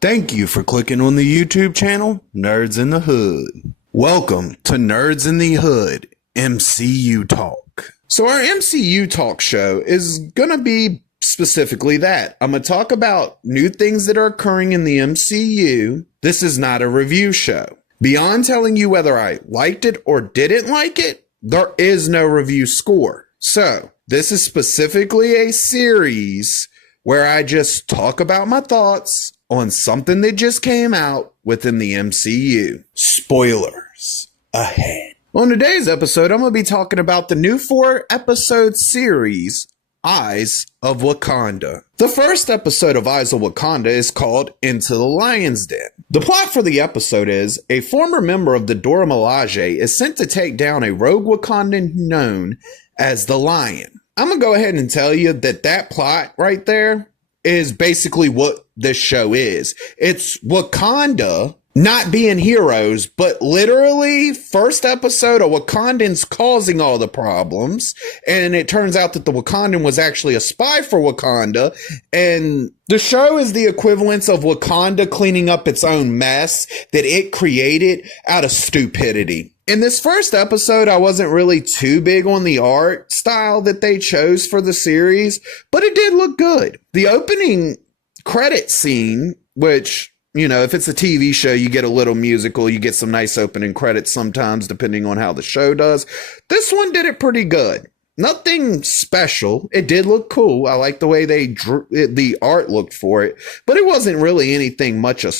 Thank you for clicking on the YouTube channel, Nerds in the Hood. Welcome to Nerds in the Hood, MCU Talk. So our MCU Talk show is going to be specifically that. I'm going to talk about new things that are occurring in the MCU. This is not a review show. Beyond telling you whether I liked it or didn't like it, there is no review score. So this is specifically a series where I just talk about my thoughts on something that just came out within the MCU. Spoilers ahead. On today's episode, I'm going to be talking about the new 4-episode series, Eyes of Wakanda. The first episode of Eyes of Wakanda is called Into the Lion's Den. The plot for the episode is a former member of the Dora Milaje is sent to take down a rogue Wakandan known as the Lion. I'm going to go ahead and tell you that plot right there is basically what this show is. It's Wakanda not being heroes, but literally first episode, a Wakandan's causing all the problems. And it turns out that the Wakandan was actually a spy for Wakanda. And the show is the equivalence of Wakanda cleaning up its own mess that it created out of stupidity. In this first episode, I wasn't really too big on the art style that they chose for the series, but it did look good. The opening credit scene, which, you know, if it's a TV show, you get a little musical, you get some nice opening credits sometimes, depending on how the show does. This one did it pretty good. Nothing special. It did look cool. I like the way they drew it, the art looked for it, but it wasn't really anything much of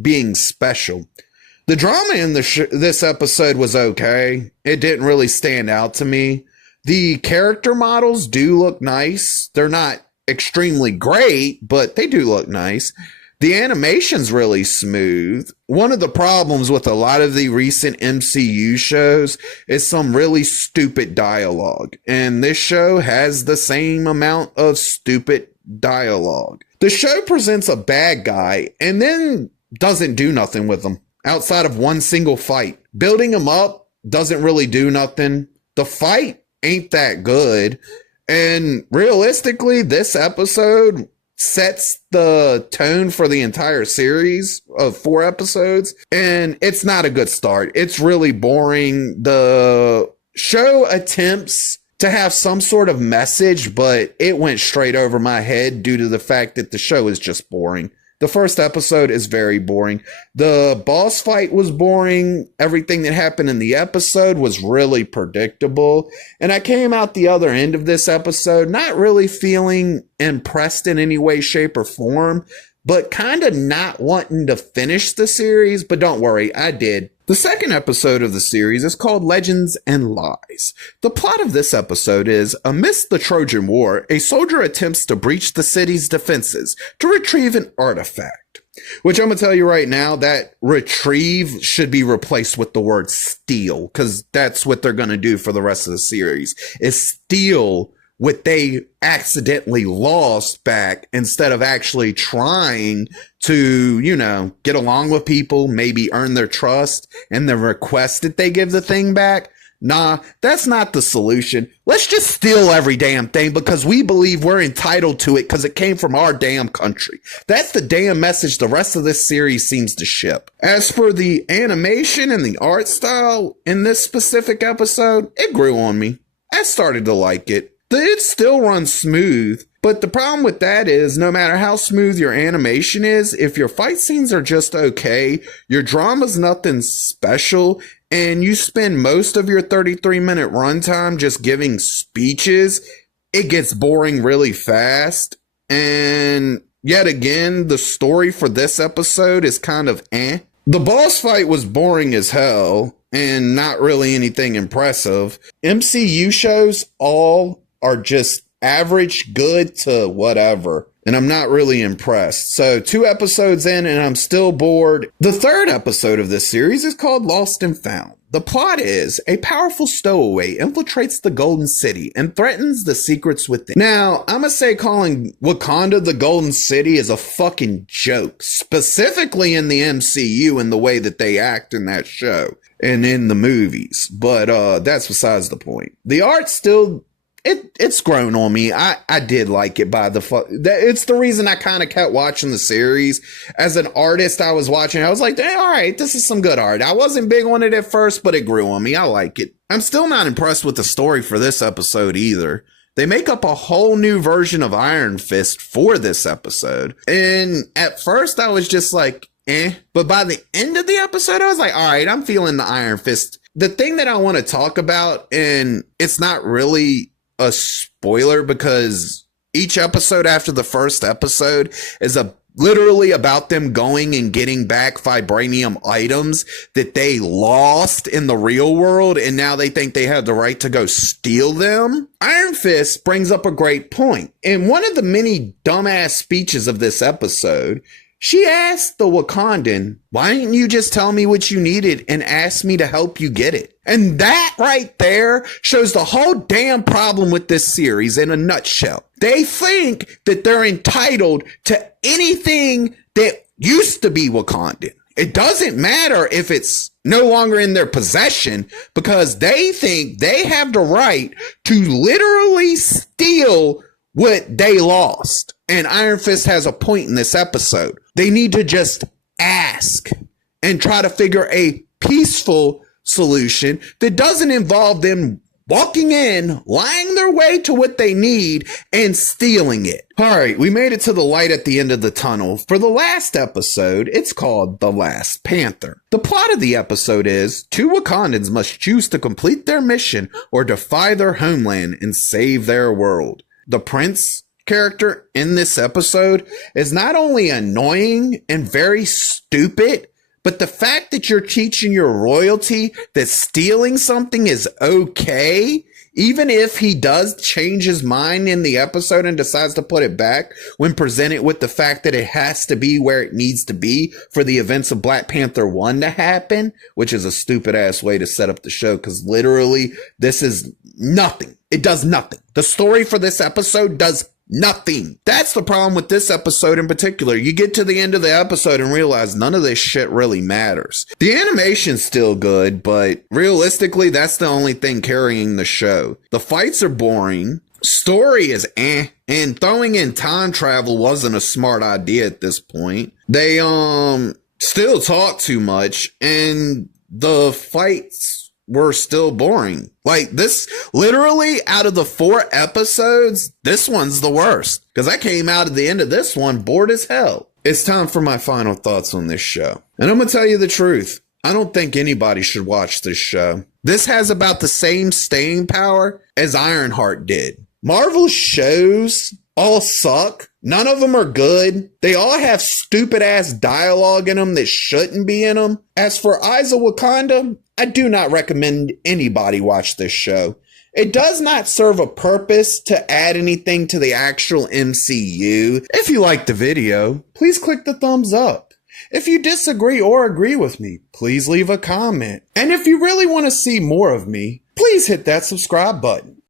being special. The drama in this episode was okay. It didn't really stand out to me. The character models do look nice. They're not extremely great, but they do look nice. The animation's really smooth. One of the problems with a lot of the recent MCU shows is some really stupid dialogue. And this show has the same amount of stupid dialogue. The show presents a bad guy and then doesn't do nothing with him. Outside of one single fight. Building him up doesn't really do nothing. The fight ain't that good. And realistically, this episode sets the tone for the entire series of 4 episodes. And it's not a good start. It's really boring. The show attempts to have some sort of message, but it went straight over my head due to the fact that the show is just boring. The first episode is very boring. The boss fight was boring. Everything that happened in the episode was really predictable. And I came out the other end of this episode not really feeling impressed in any way, shape, or form, but kind of not wanting to finish the series. But don't worry, I did. The second episode of the series is called Legends and Lies. The plot of this episode is, amidst the Trojan War, a soldier attempts to breach the city's defenses to retrieve an artifact. Which I'm going to tell you right now, that retrieve should be replaced with the word steal, because that's what they're going to do for the rest of the series, is steal what they accidentally lost back instead of actually trying to, you know, get along with people, maybe earn their trust and the request that they give the thing back. Nah, that's not the solution. Let's just steal every damn thing because we believe we're entitled to it because it came from our damn country. That's the damn message the rest of this series seems to ship. As for the animation and the art style in this specific episode, it grew on me. I started to like it. It still runs smooth, but the problem with that is no matter how smooth your animation is, if your fight scenes are just okay, your drama's nothing special, and you spend most of your 33-minute runtime just giving speeches, it gets boring really fast. And yet again, the story for this episode is kind of eh. The boss fight was boring as hell and not really anything impressive. MCU shows all are just average, good to whatever. And I'm not really impressed. So 2 episodes in and I'm still bored. The third episode of this series is called Lost and Found. The plot is a powerful stowaway infiltrates the Golden City and threatens the secrets within. Now, I'm gonna say calling Wakanda the Golden City is a fucking joke, specifically in the MCU and the way that they act in that show and in the movies. But that's besides the point. The art still it's grown on me. I did like it by the it's the reason I kind of kept watching the series. As an artist, I was watching, I was like, hey, all right, this is some good art. I wasn't big on it at first, but it grew on me. I like it. I'm still not impressed with the story for this episode either. They make up a whole new version of Iron Fist for this episode. And at first I was just like, but by the end of the episode, I was like, all right, I'm feeling the Iron Fist. The thing that I want to talk about, and it's not really a spoiler because each episode after the first episode is literally about them going and getting back vibranium items that they lost in the real world, and now they think they have the right to go steal them. Iron Fist brings up a great point. In one of the many dumbass speeches of this episode, she asked the Wakandan, why didn't you just tell me what you needed and ask me to help you get it? And that right there shows the whole damn problem with this series in a nutshell. They think that they're entitled to anything that used to be Wakandan. It doesn't matter if it's no longer in their possession because they think they have the right to literally steal what they lost. And Iron Fist has a point in this episode. They need to just ask and try to figure a peaceful solution that doesn't involve them walking in, lying their way to what they need, and stealing it. All right, we made it to the light at the end of the tunnel. For the last episode, it's called The Last Panther. The plot of the episode is two Wakandans must choose to complete their mission or defy their homeland and save their world. The prince character in this episode is not only annoying and very stupid, but the fact that you're teaching your royalty that stealing something is okay, even if he does change his mind in the episode and decides to put it back when presented with the fact that it has to be where it needs to be for the events of Black Panther 1 to happen, which is a stupid ass way to set up the show because literally this is nothing. It does nothing. The story for this episode does nothing. That's the problem with this episode in particular. You get to the end of the episode and realize none of this shit really matters. The animation's still good, but realistically, that's the only thing carrying the show. The fights are boring. Story is and throwing in time travel wasn't a smart idea at this point. They still talk too much and the fights were still boring. Like this, literally out of the 4 episodes, this one's the worst. Because I came out at the end of this one bored as hell. It's time for my final thoughts on this show. And I'm going to tell you the truth. I don't think anybody should watch this show. This has about the same staying power as Ironheart did. Marvel's shows all suck. None of them are good. They all have stupid ass dialogue in them that shouldn't be in them. As for Eyes of Wakanda, I do not recommend anybody watch this show. It does not serve a purpose to add anything to the actual MCU. If you liked the video, please click the thumbs up. If you disagree or agree with me, please leave a comment. And if you really want to see more of me, please hit that subscribe button.